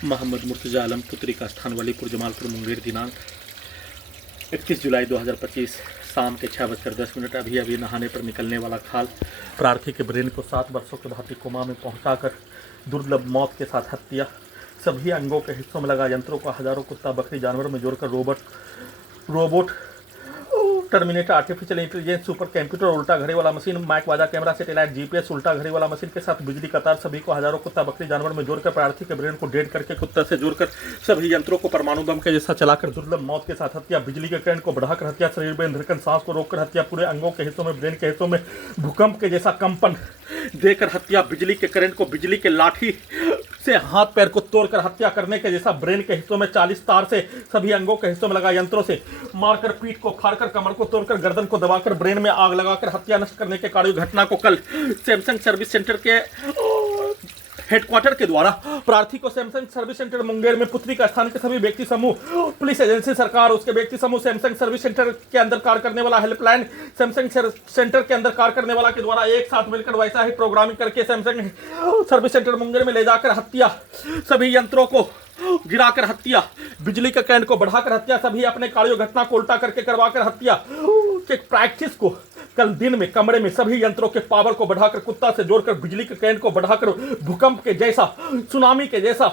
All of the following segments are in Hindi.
मोहम्मद मुर्तजा आलम पुत्री का स्थान वलीपुर जमालपुर मुंगेर दिनांक 21 जुलाई 2025 शाम के 6:10 अभी नहाने पर निकलने वाला खाल प्रार्थी के ब्रेन को 7 वर्षों के भांति कोमा में पहुंचाकर दुर्लभ मौत के साथ हत्या। सभी अंगों के हिस्सों में लगा यंत्रों को हजारों कुत्ता बकरी जानवर में जोड़कर robot terminator artificial intelligence super computer उल्टा घड़ी वाला मशीन माइक वाजा कैमरा सैटेलाइट जीपीएस उल्टा घड़ी वाला मशीन के साथ बिजली का तार सभी को हजारों कुत्ता बकरी जानवर में जोड़कर प्रार्थी के ब्रेन को डेड करके कुत्ता से जोड़कर सभी यंत्रों को परमाणु बम के जैसा चलाकर दुर्लभ मौत के साथ हत्या। बिजली के करंट को बढ़ाकर हत्या। शरीर में धड़कन सांस को रोककर हत्या। पूरे अंगों के हिस्सों में ब्रेन के हिस्सों में भूकंप के जैसा कंपन देकर हत्या। बिजली के करंट को बिजली के लाठी से हाथ पैर को तोड़कर हत्या करने के जैसा ब्रेन के हिस्सों में 40 तार से सभी अंगों के हिस्सों में लगा यंत्रों से मारकर पीठ को फाड़कर कमर को तोड़कर गर्दन को दबाकर ब्रेन में आग लगाकर हत्या नष्ट करने के कार्य घटना को कल सैमसंग सर्विस सेंटर के हेडक्वार्टर के द्वारा प्रार्थी को सैमसंग सर्विस सेंटर मुंगेर में पुत्री का स्थान के सभी व्यक्ति समूह, पुलिस एजेंसी, सरकार, उसके व्यक्ति समूह, सैमसंग सर्विस सेंटर के अंदर कार्य करने वाला हेल्पलाइन, सैमसंग सेंटर के अंदर कार्य करने वाला के द्वारा एक साथ मिलकर वैसा ही प्रोग्रामिंग करके सैमसंग सर्विस सेंटर मुंगेर में ले जाकर हत्या। सभी यंत्रों को गिराकर हत्या। बिजली के करंट को बढ़ाकर हत्या। सभी अपने कार्यों घटना को उल्टा करके करवाकर हत्या के प्रैक्टिस को कल दिन में कमरे में सभी यंत्रों के पावर को बढ़ाकर कुत्ता से जोड़कर बिजली के करंट को बढ़ाकर भूकंप के जैसा सुनामी के जैसा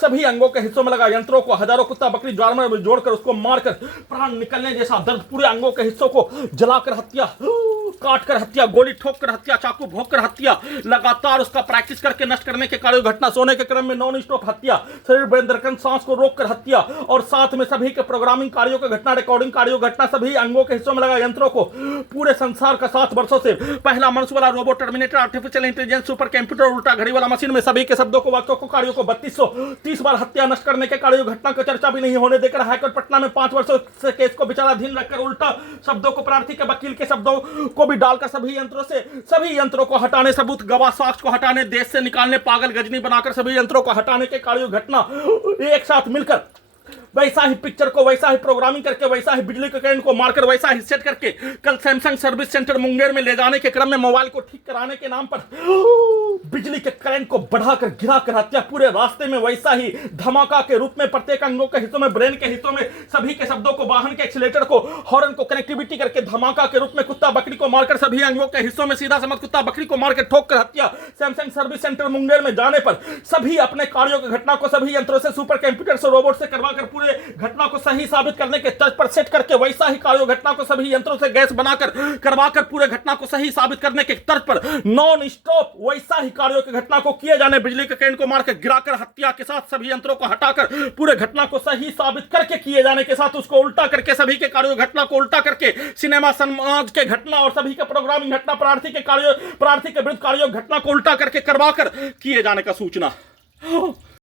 सभी अंगों के हिस्सों में लगा यंत्रों को हजारों कुत्ता बकरी जानवर में जोड़कर उसको मारकर प्राण निकलने जैसा दर्द पूरे अंगों के हिस्सों को जलाकर हत्या, काट कर हत्या, गोली ठोक कर हत्या, चाकू भोंक कर हत्या। लगातार उसका प्रैक्टिस करके नष्ट करने के कार्य घटना। सोने के क्रम में नॉन स्टॉप हत्या। शरीर में धड़कन सांस को रोक कर हत्या और साथ में सभी के प्रोग्रामिंग कार्यों की घटना, रिकॉर्डिंग कार्यों घटना। सभी अंगों के हिस्सों में लगा यंत्रों को पूरे संसार का 7 वर्षों से पहला मनुष्य वाला robot terminator artificial intelligence super computer उल्टा घड़ी वाला मशीन में सभी के शब्दों को वाक्यों को कार्यों को 3230 बार हत्या नष्ट करने के कार्य घटना को चर्चा भी नहीं होने देकर हाईकोर्ट पटना में 5 वर्षों से केस को विचाराधीन रखकर उल्टा शब्दों को प्रार्थी के वकील के शब्दों को भी डालकर सभी यंत्रों को हटाने, सबूत गवाह साक्ष्य को हटाने, देश से निकालने, पागल गजनी बनाकर सभी यंत्रों को हटाने के कार्य घटना एक साथ मिलकर वैसा ही पिक्चर को वैसा ही प्रोग्रामिंग करके वैसा ही बिजली के करंट को मारकर वैसा ही सेट करके कल सैमसंग सर्विस सेंटर मुंगेर में ले जाने के क्रम में मोबाइल को ठीक कराने के नाम पर बिजली के करंट को बढ़ाकर गिराकर हत्या। पूरे रास्ते में वैसा ही धमाका के रूप में प्रत्येक अंगों के हिस्सों में ब्रेन के हिस्सों में सभी के शब्दों को, वाहन के एक्सीलेटर को, हॉर्न को कनेक्टिविटी करके धमाका के रूप में कुत्ता बकरी को मारकर सभी अंगों के हिस्सों में सीधा समझ कुत्ता बकरी को मारकर ठोक कर हत्या। सैमसंग सर्विस सेंटर मुंगेर में जाने पर सभी अपने कार्यों की घटना को सभी यंत्रों से, सुपर कंप्यूटर से, रोबोट से करवाकर पूरे घटना को सही साबित करने के तर्ज पर सेट करके वैसा ही कार्य घटना को सभी यंत्रों से गैस बनाकर करवाकर पूरे घटना को सही साबित करने के तर्ज पर नॉन स्टॉप वैसा ही कार्यों की घटना को किए जाने। बिजली के करंट को मारकर गिराकर हत्या के साथ सभी यंत्रों को हटाकर पूरे घटना को सही साबित करके किए जाने के साथ उसको उल्टा करके सभी के कार्यों घटना को उल्टा करके सिनेमा समाज के घटना और सभी के प्रोग्रामिंग घटना प्रार्थी के विरुद्ध कार्यों घटना को उल्टा करके करवाकर किए जाने का सूचना।